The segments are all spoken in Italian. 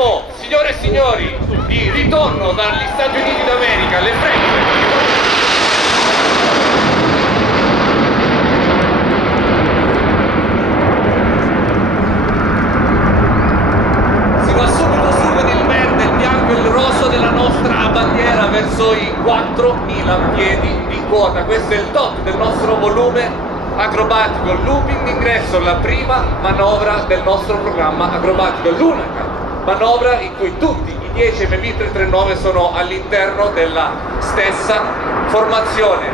Siamo, signore e signori, di ritorno dagli Stati Uniti d'America, le frecce. Si va subito subito il verde, il bianco e il rosso della nostra bandiera verso i 4.000 piedi di quota. Questo è il top del nostro volume acrobatico looping d'ingresso, la prima manovra del nostro programma acrobatico, l'unica manovra in cui tutti i 10 MV339 sono all'interno della stessa formazione,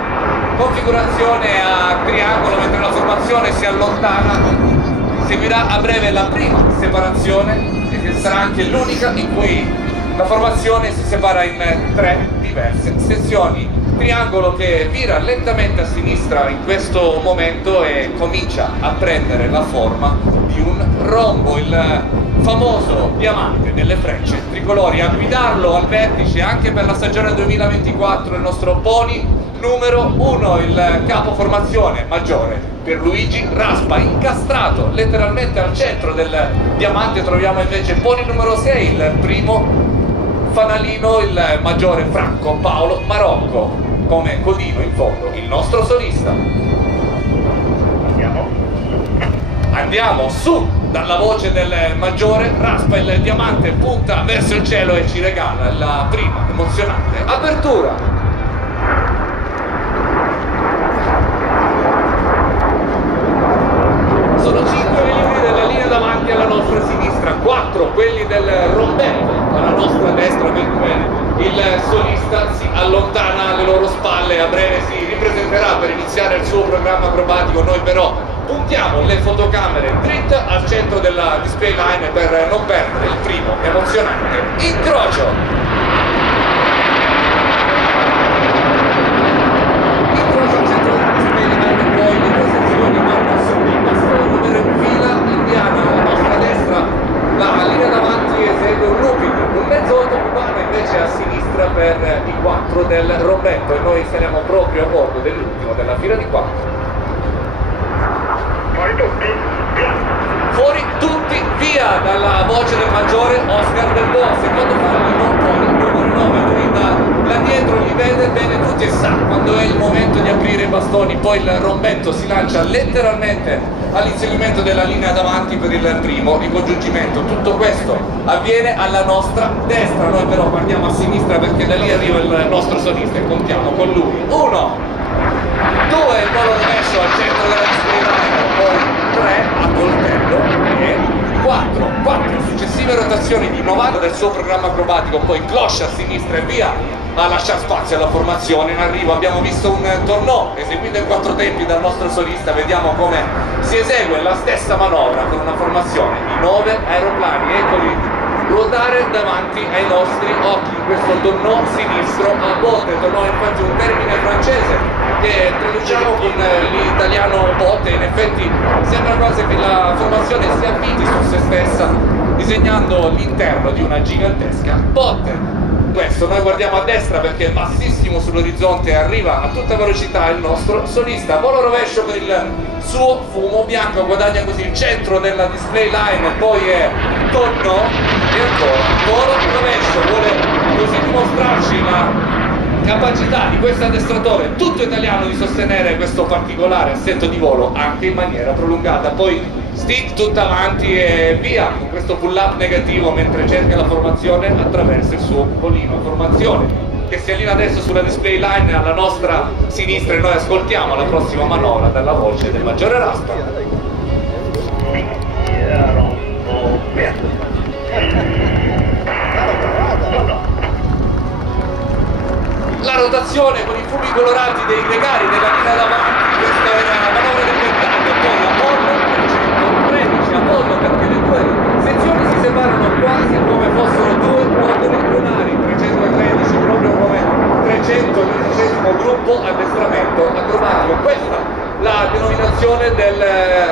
configurazione a triangolo. Mentre la formazione si allontana, seguirà a breve la prima separazione, e che sarà anche l'unica in cui la formazione si separa in 3 diverse sezioni. Triangolo che vira lentamente a sinistra in questo momento e comincia a prendere la forma di un rombo, il famoso diamante delle frecce tricolori. A guidarlo al vertice anche per la stagione 2024 il nostro pony numero 1, il capo formazione maggiore Pierluigi Raspa, incastrato letteralmente al centro del diamante. Troviamo invece pony numero 6, il primo fanalino, il maggiore Franco Paolo Marocco, come codino in fondo il nostro solista. Andiamo su dalla voce del maggiore Raspa, il diamante punta verso il cielo e ci regala la prima emozionante apertura. Sono 5 velivoli della linea davanti alla nostra sinistra, 4 quelli del rombetto alla nostra destra, mentre il solista si allontana alle loro spalle. A breve si ripresenterà per iniziare il suo programma acrobatico. Noi però puntiamo le fotocamere dritte al centro della display line per non perdere il primo emozionante incrocio. Incrocio al centro della display line, poi le due sezioni vanno sul bastone numero in fila indiano. Alla nostra destra la linea davanti esegue un looping, un mezzo autocubano invece a sinistra per i 4 del rombetto, e noi saremo proprio a bordo dell'ultimo della fila di 4. Fuori tutti, via dalla voce del maggiore Oscar Del Boa, secondo fanalino pony numero 9, lui da dietro li vede bene tutti e sa quando è il momento di aprire i bastoni. Poi il rombetto si lancia letteralmente all'inseguimento della linea davanti per il primo ricongiungimento. Tutto questo avviene alla nostra destra, noi però guardiamo a sinistra perché da lì arriva il nostro solista e contiamo con lui. 1, 2, il volo rovescio al centro della display line, poi 3 a coltello e 4 successive rotazioni di 90 del suo programma acrobatico, poi cloche a sinistra e via a lasciare spazio alla formazione. In arrivo abbiamo visto un tornò eseguito in 4 tempi dal nostro solista. Vediamo come si esegue la stessa manovra con una formazione di 9 aeroplani. Eccoli ruotare davanti ai nostri occhi in questo tornò sinistro a botte. Tornò è infatti un termine francese che traduciamo con l'italiano botte. In effetti sembra quasi che la formazione si avviti su se stessa disegnando l'interno di una gigantesca botte. Questo noi guardiamo a destra perché bassissimo sull'orizzonte arriva a tutta velocità il nostro solista. Volo rovescio per il suo fumo bianco, guadagna così il centro della display line, poi è tornò e ancora volo rovescio. Vuole così dimostrarci la capacità di questo addestratore tutto italiano di sostenere questo particolare assetto di volo anche in maniera prolungata. Poi stick tutta avanti e via con questo pull up negativo mentre cerca la formazione attraverso il suo cupolino. Formazione che si allinea adesso sulla display line alla nostra sinistra e noi ascoltiamo la prossima manovra dalla voce del maggiore Raspa. La rotazione con i fumi colorati dei gregari della linea davanti, questa era la manovra del ventaglio, poi Apollo 313, Apollo perché le due sezioni si separano quasi come fossero due moduli lunari, 313 proprio come 312esimo gruppo addestramento acrobatico. Questa la denominazione del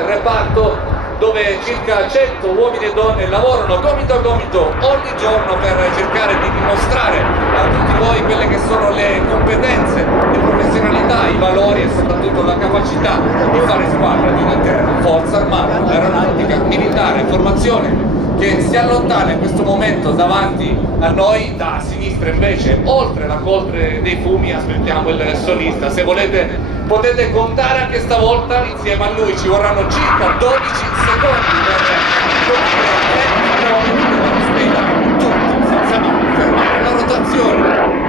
reparto dove circa 100 uomini e donne lavorano gomito a gomito ogni giorno per cercare di dimostrare a tutti voi quelle che sono le competenze, le professionalità, i valori e soprattutto la capacità di fare squadra di un'intera forza armata, aeronautica militare, formazione che si allontana in questo momento davanti a noi. Da sinistra invece, oltre la coltre dei fumi, aspettiamo il solista. Se volete potete contare anche stavolta insieme a lui, ci vorranno circa 12 secondi per compiere tutti senza mai fermare la rotazione.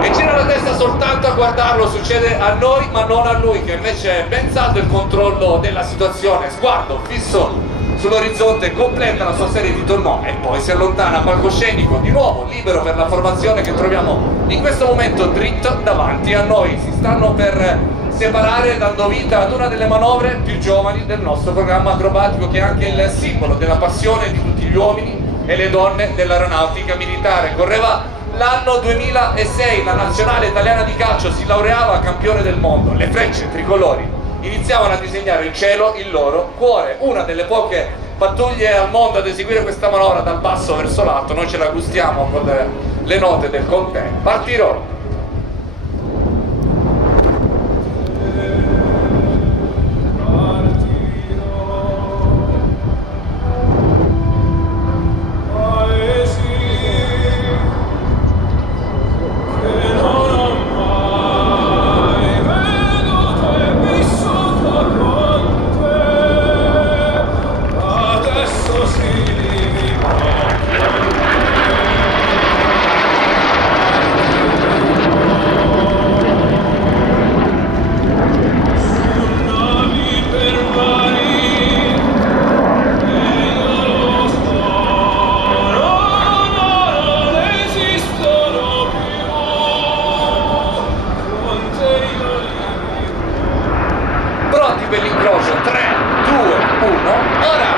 E gira la testa soltanto a guardarlo, succede a noi ma non a lui, che invece è ben saldo il controllo della situazione, sguardo fisso sull'orizzonte, completa la sua serie di tornò e poi si allontana palcoscenico, di nuovo libero per la formazione che troviamo in questo momento dritto davanti a noi. Si stanno per separare, dando vita ad una delle manovre più giovani del nostro programma acrobatico, che è anche il simbolo della passione di tutti gli uomini e le donne dell'aeronautica militare. Correva l'anno 2006, la nazionale italiana di calcio si laureava campione del mondo, le frecce tricolori iniziavano a disegnare in cielo il loro cuore. Una delle poche pattuglie al mondo ad eseguire questa manovra dal basso verso l'alto, noi ce la gustiamo con le note del Conte. Partirò. Per l'incrocio, 3, 2, 1, ora!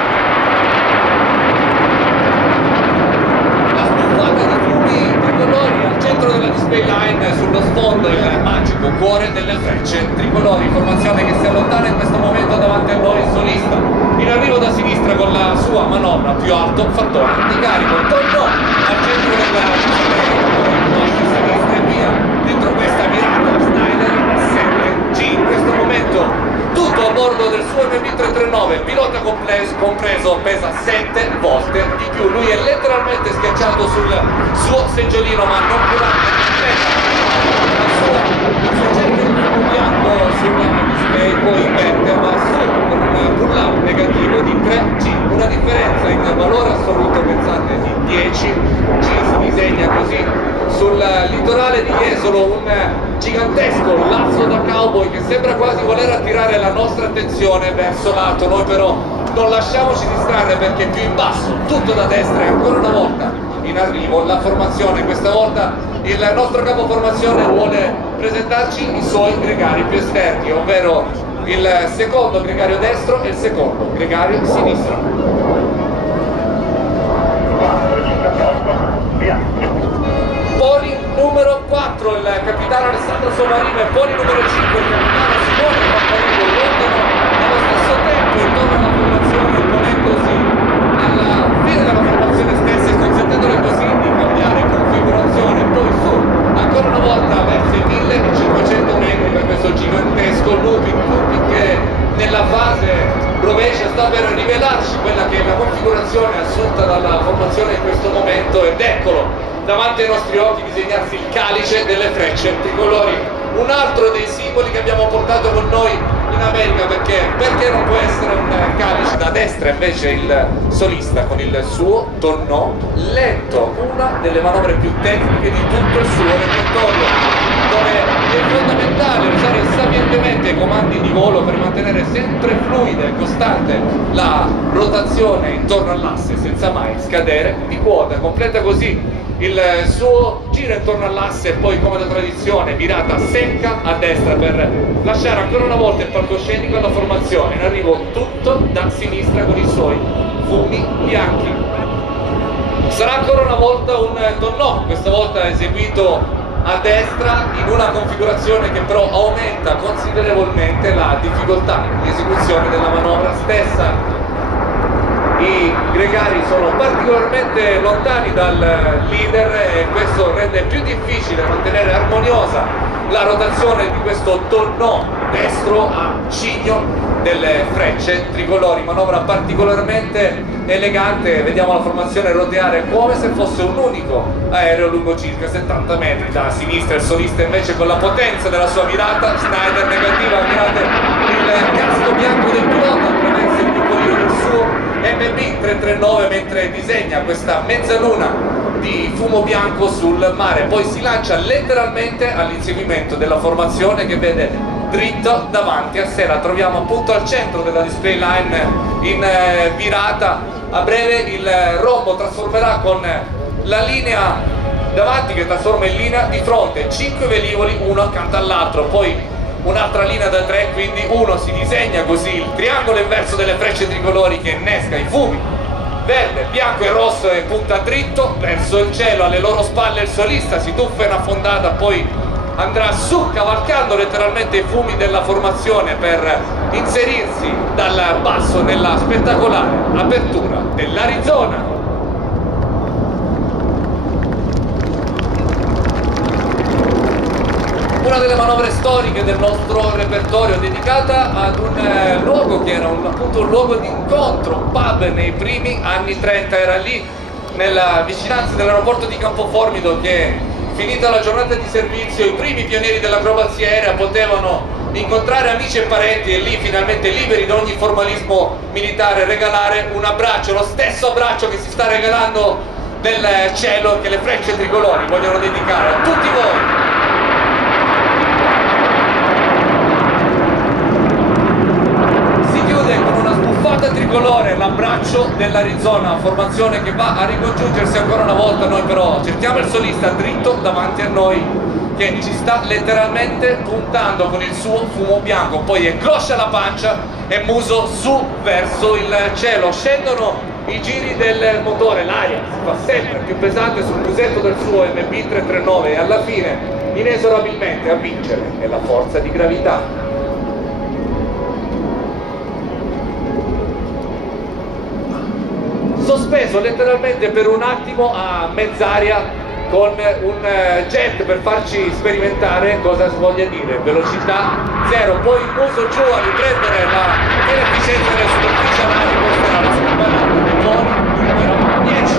La sbuffata di fiumi tricolori al centro della display line, sullo sfondo il magico cuore delle frecce tricolori, formazione che si allontana in questo momento davanti a noi, solista in arrivo da sinistra con la sua manovra più alto fattore di carico, torno al centro della display, sinistra e via, dentro questa virata Snyder 7G, in questo momento tutto a bordo del suo MB339, pilota compreso, pesa 7 volte di più. Lui è letteralmente schiacciato sul suo seggiolino, ma non curante, il suo centro bianco sulla display, poi inverte, va su con un pull-up negativo di 3G, una differenza in valore assoluto, pensate, di 10G. Si disegna così sul litorale di Jesolo un gigantesco lasso da cowboy che sembra quasi voler attirare la nostra attenzione verso l'alto. Noi però non lasciamoci distrarre, perché più in basso, tutto da destra, e ancora una volta in arrivo la formazione. Questa volta il nostro capo formazione vuole presentarci i suoi gregari più esterni, ovvero il secondo gregario destro e il secondo gregario sinistro. Poli numero 4 il capitano Alessandro Somarino e poli numero 5 il capitano Simone Papparillo ruotano allo stesso tempo intorno alla formazione, ponendosi alla fine della formazione stessa e consentendole così di cambiare configurazione. Poi su ancora una volta verso i 1500 metri per questo gigantesco looping che nella fase rovescia sta per rivelarci quella che è la configurazione assunta dalla formazione in questo momento, ed eccolo davanti ai nostri occhi disegnarsi il calice delle frecce tricolori, un altro dei simboli che abbiamo portato con noi in America, perché non può essere un calice. Da destra invece il solista con il suo tonnò lento, una delle manovre più tecniche di tutto il suo repertorio, dove è fondamentale usare sapientemente i comandi di volo per mantenere sempre fluida e costante la rotazione intorno all'asse senza mai scadere di quota. Completa così il suo giro intorno all'asse e poi, come da tradizione, virata secca a destra per lasciare ancora una volta il palcoscenico alla formazione. In arrivo tutto da sinistra con i suoi fumi bianchi. Sarà ancora una volta un tonnò, questa volta eseguito a destra in una configurazione che però aumenta considerevolmente la difficoltà di esecuzione della manovra stessa. I gregari sono particolarmente lontani dal leader e questo rende più difficile mantenere armoniosa la rotazione di questo tonnò destro a cigno delle frecce tricolori, manovra particolarmente elegante. Vediamo la formazione roteare come se fosse un unico aereo lungo circa 70 metri. Da sinistra il solista invece con la potenza della sua virata, Schneider negativa, mirate il casco bianco del pilota attraverso il cupolino del suo MB339 mentre disegna questa mezzaluna di fumo bianco sul mare, poi si lancia letteralmente all'inseguimento della formazione che vede dritto davanti a sé. La troviamo appunto al centro della display line in virata. A breve il rombo trasformerà con la linea davanti che trasforma in linea di fronte, 5 velivoli uno accanto all'altro, poi un'altra linea da 3, quindi uno si disegna così il triangolo inverso delle frecce tricolori che innesca i fumi verde, bianco e rosso e punta dritto verso il cielo. Alle loro spalle il solista si tuffa in affondata, poi andrà su cavalcando letteralmente i fumi della formazione per inserirsi dal basso nella spettacolare apertura dell'Arizona. Una delle manovre storiche del nostro repertorio, dedicata ad un luogo che era appunto un luogo di incontro, un pub nei primi anni 30, era lì nella vicinanza dell'aeroporto di Campoformido che, finita la giornata di servizio, i primi pionieri dell'acrobazia aerea potevano incontrare amici e parenti e lì, finalmente liberi da ogni formalismo militare, regalare un abbraccio, lo stesso abbraccio che si sta regalando nel cielo, che le frecce tricolori vogliono dedicare a tutti voi. Tricolore, l'abbraccio dell'Arizona, formazione che va a ricongiungersi ancora una volta. Noi però cerchiamo il solista dritto davanti a noi che ci sta letteralmente puntando con il suo fumo bianco, poi è closcia la pancia e muso su verso il cielo. Scendono i giri del motore, l'aria si fa sempre più pesante sul musetto del suo MB339 e alla fine inesorabilmente a vincere è la forza di gravità. Sospeso letteralmente per un attimo a mezz'aria con un jet per farci sperimentare cosa si voglia dire, velocità zero, poi il muso giù a riprendere la efficienza delle superfici alarie. Questa era la scappata dei voli numero 10.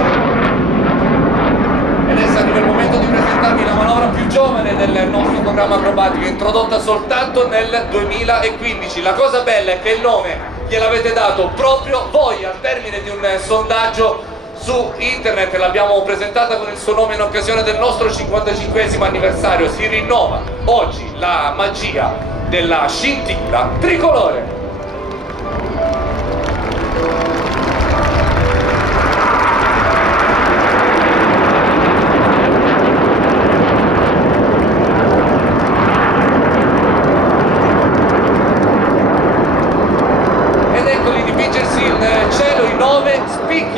E adesso arriva il momento di presentarvi la manovra più giovane del nostro programma acrobatico, introdotta soltanto nel 2015. La cosa bella è che il nome gliel'avete dato proprio voi al termine di un sondaggio su internet, l'abbiamo presentata con il suo nome in occasione del nostro 55esimo anniversario. Si rinnova oggi la magia della scintilla tricolore.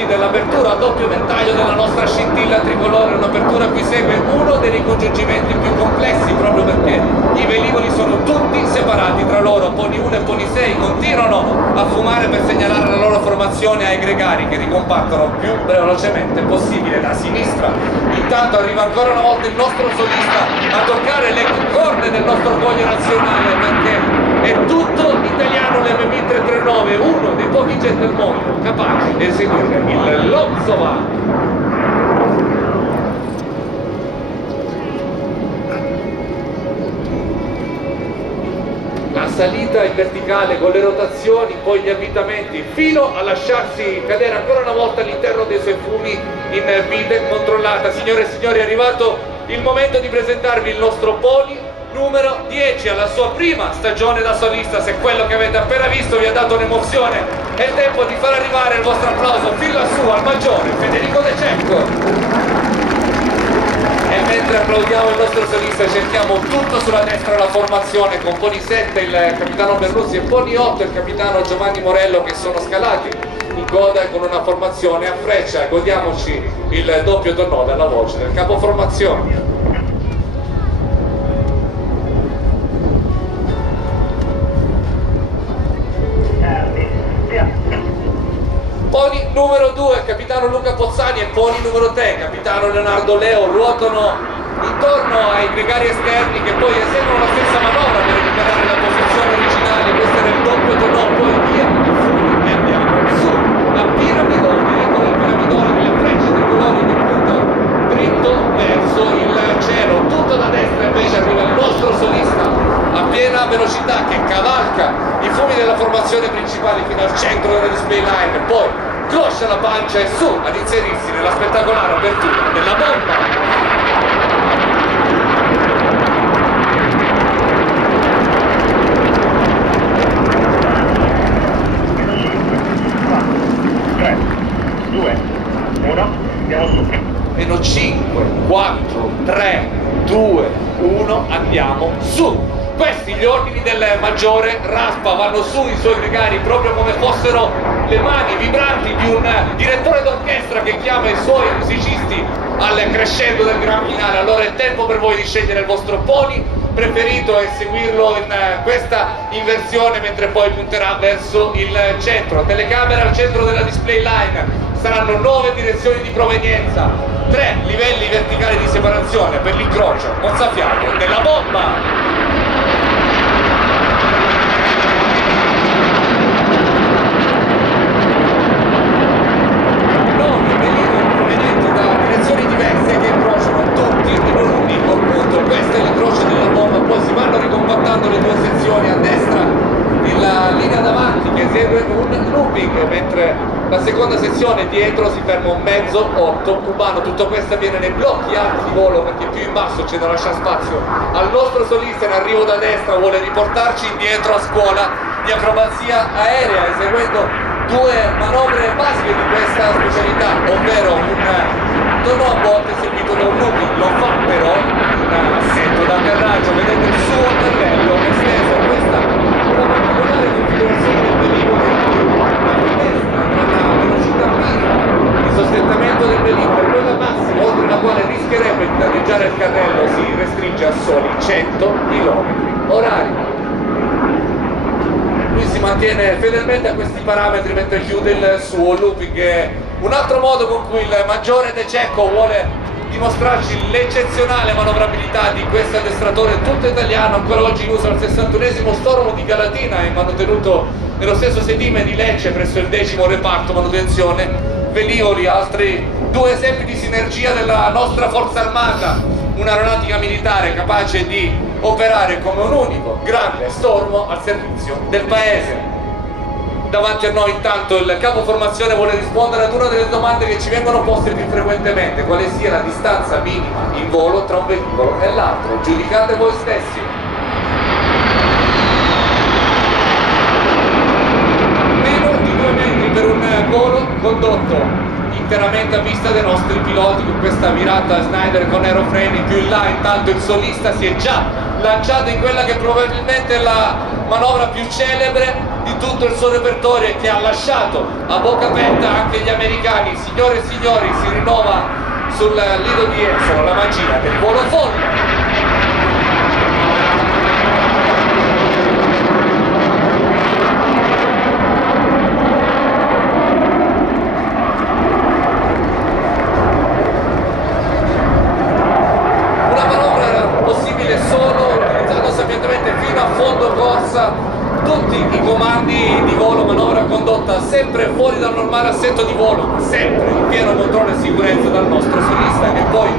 Dell'apertura a doppio ventaglio della nostra scintilla tricolore, un'apertura a cui segue uno dei ricongiungimenti più complessi proprio perché i velivoli sono tutti separati tra loro. Pony 1 e Pony 6 continuano a fumare per segnalare la loro formazione ai gregari che ricompattano più velocemente possibile. Da sinistra intanto arriva ancora una volta il nostro solista a toccare le corde del nostro orgoglio nazionale, perché è tutto italiano l'MB339, uno dei pochi jet del mondo capaci di eseguire il Lobsova. La salita in verticale con le rotazioni, poi gli avvitamenti fino a lasciarsi cadere ancora una volta all'interno dei suoi fumi in vite controllata. Signore e signori, è arrivato il momento di presentarvi il nostro Pony numero 10 alla sua prima stagione da solista. Se quello che avete appena visto vi ha dato un'emozione, è il tempo di far arrivare il vostro applauso fin lassù al maggiore Federico De Cecco. E mentre applaudiamo il nostro solista cerchiamo tutto sulla destra la formazione con Pony 7 il capitano Berlussi e Pony 8 il capitano Giovanni Morello, che sono scalati in coda con una formazione a freccia. Godiamoci il doppio tornò dalla voce del capoformazione. Pony numero 2, capitano Luca Pozzani, e Pony numero 3, capitano Leonardo Leo, ruotano intorno ai gregari esterni che poi eseguono la stessa manovra per recuperare la posizione originale. Questo era il doppio tornò. velocità che cavalca i fumi della formazione principale fino al centro della display line, poi closcia la pancia e su ad inserirsi nella spettacolare apertura della bomba. Meno 5, 4, 3, 2, 1, andiamo su. Questi gli ordini del maggiore Raspa, vanno su i suoi gregari proprio come fossero le mani vibranti di un direttore d'orchestra che chiama i suoi musicisti al crescendo del gran finale. Allora è tempo per voi di scegliere il vostro pony preferito e seguirlo in questa inversione, mentre poi punterà verso il centro. Telecamera al centro della display line, saranno 9 direzioni di provenienza, 3 livelli verticali di separazione per l'incrocio mozzafiato della bomba. Le due sezioni a destra la linea davanti che esegue un looping, mentre la seconda sezione dietro si ferma un mezzo 8 cubano. Tutto questo avviene nei blocchi alti di volo perché più in basso c'è da lasciare spazio al nostro solista in arrivo da destra, vuole riportarci indietro a scuola di acrobazia aerea eseguendo due manovre basiche di questa specialità, ovvero un tono a botte seguito da un looping. Lo fa però in assetto d'atterraggio, vedete il suo carrello esteso. Questa è una particolare configurazione del velivolo la finestra tra la velocità minima di sostentamento del velivolo e quella massima oltre la quale rischierebbe di danneggiare il carrello si restringe a soli 100 km orari. Lui si mantiene fedelmente a questi parametri mentre chiude il suo looping. Un altro modo con cui il maggiore De Cecco vuole dimostrarci l'eccezionale manovrabilità di questo addestratore tutto italiano, ancora oggi in uso al 61esimo Stormo di Via Latina e manutenuto nello stesso sedime di Lecce presso il 10° reparto manutenzione velivoli. Altri due esempi di sinergia della nostra forza armata, un'aeronautica militare capace di operare come un unico grande stormo al servizio del paese. Davanti a noi intanto il capo formazione vuole rispondere ad una delle domande che ci vengono poste più frequentemente: quale sia la distanza minima in volo tra un velivolo e l'altro. Giudicate voi stessi. Meno di 2 metri per un volo condotto interamente a vista dei nostri piloti con questa virata Schneider con aerofreni. Più in là intanto il solista si è già lanciato in quella che probabilmente è la manovra più celebre di tutto il suo repertorio e che ha lasciato a bocca aperta anche gli americani. Signore e signori, si rinnova sul lido di Esso la magia del volo folle. Tutti i comandi di volo, manovra condotta sempre fuori dal normale assetto di volo, ma sempre in pieno controllo e sicurezza dal nostro solista, che poi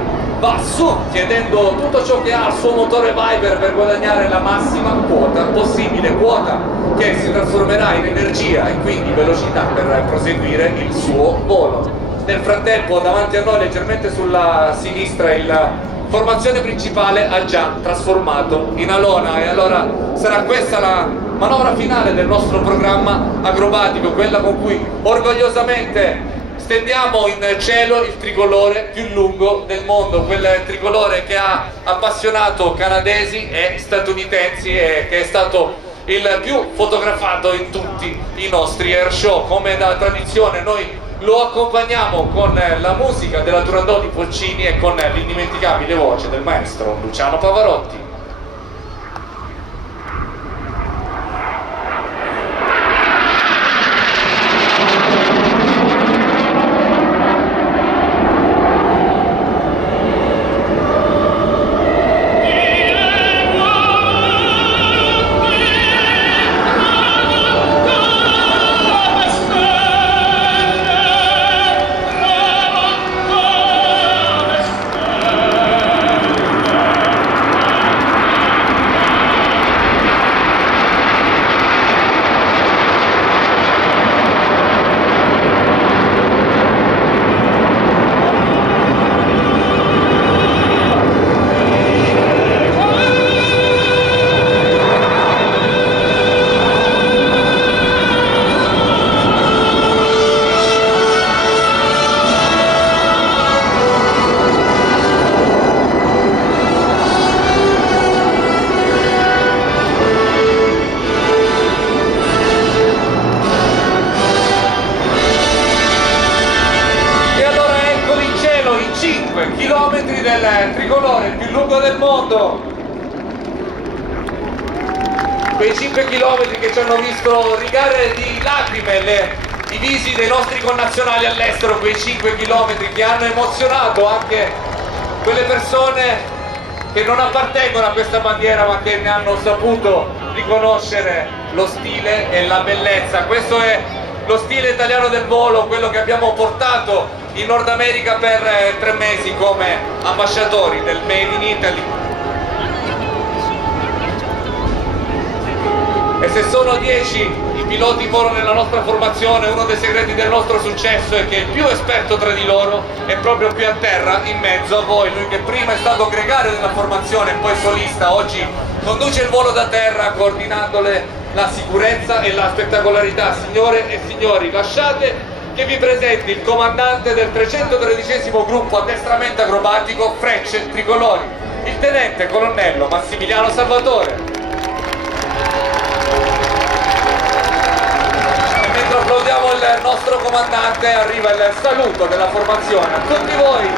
va su chiedendo tutto ciò che ha al suo motore Viper per guadagnare la massima quota possibile, quota che si trasformerà in energia e quindi velocità per proseguire il suo volo. Nel frattempo davanti a noi leggermente sulla sinistra il formazione principale ha già trasformato in alona e allora sarà questa la manovra finale del nostro programma acrobatico, quella con cui orgogliosamente stendiamo in cielo il tricolore più lungo del mondo, quel tricolore che ha appassionato canadesi e statunitensi e che è stato il più fotografato in tutti i nostri air show. Come da tradizione noi lo accompagniamo con la musica della Turandot di Pulcini e con l'indimenticabile voce del maestro Luciano Pavarotti. quei 5 chilometri che ci hanno visto rigare di lacrime i visi dei nostri connazionali all'estero, quei 5 chilometri che hanno emozionato anche quelle persone che non appartengono a questa bandiera ma che ne hanno saputo riconoscere lo stile e la bellezza. Questo è lo stile italiano del volo, quello che abbiamo portato in Nord America per 3 mesi come ambasciatori del Made in Italy. E se sono 10 i piloti in volo nella nostra formazione, uno dei segreti del nostro successo è che il più esperto tra di loro è proprio qui a terra, in mezzo a voi. Lui che prima è stato gregario della formazione e poi solista, oggi conduce il volo da terra coordinandole la sicurezza e la spettacolarità. Signore e signori, lasciate che vi presenti il comandante del 313° gruppo addestramento acrobatico Frecce Tricolori, il tenente colonnello Massimiliano Salvatore. Applaudiamo il nostro comandante, arriva il saluto della formazione a tutti voi.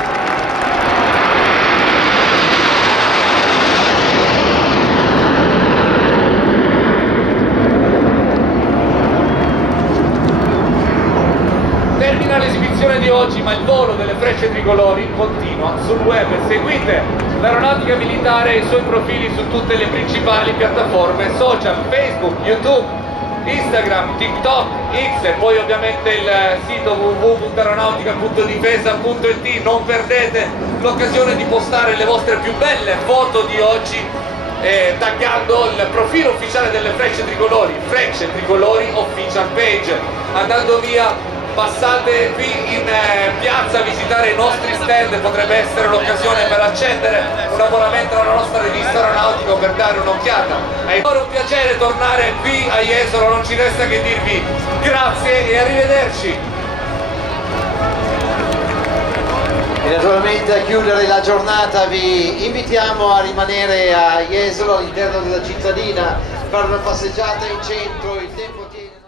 Termina l'esibizione di oggi, ma il volo delle Frecce Tricolori continua sul web. Seguite l'Aeronautica Militare e i suoi profili su tutte le principali piattaforme social, Facebook, YouTube, Instagram, TikTok, X e poi ovviamente il sito www.aeronautica.difesa.it. Non perdete l'occasione di postare le vostre più belle foto di oggi taggando il profilo ufficiale delle Frecce Tricolori, Frecce Tricolori Official Page. Andando via, passate qui in piazza a visitare i nostri stand, potrebbe essere l'occasione per accendere un abbonamento alla nostra rivista aeronautica o per dare un'occhiata. È un piacere tornare qui a Jesolo, non ci resta che dirvi grazie e arrivederci. E naturalmente a chiudere la giornata vi invitiamo a rimanere a Jesolo, all'interno della cittadina, fare una passeggiata in centro. Il tempo tiene...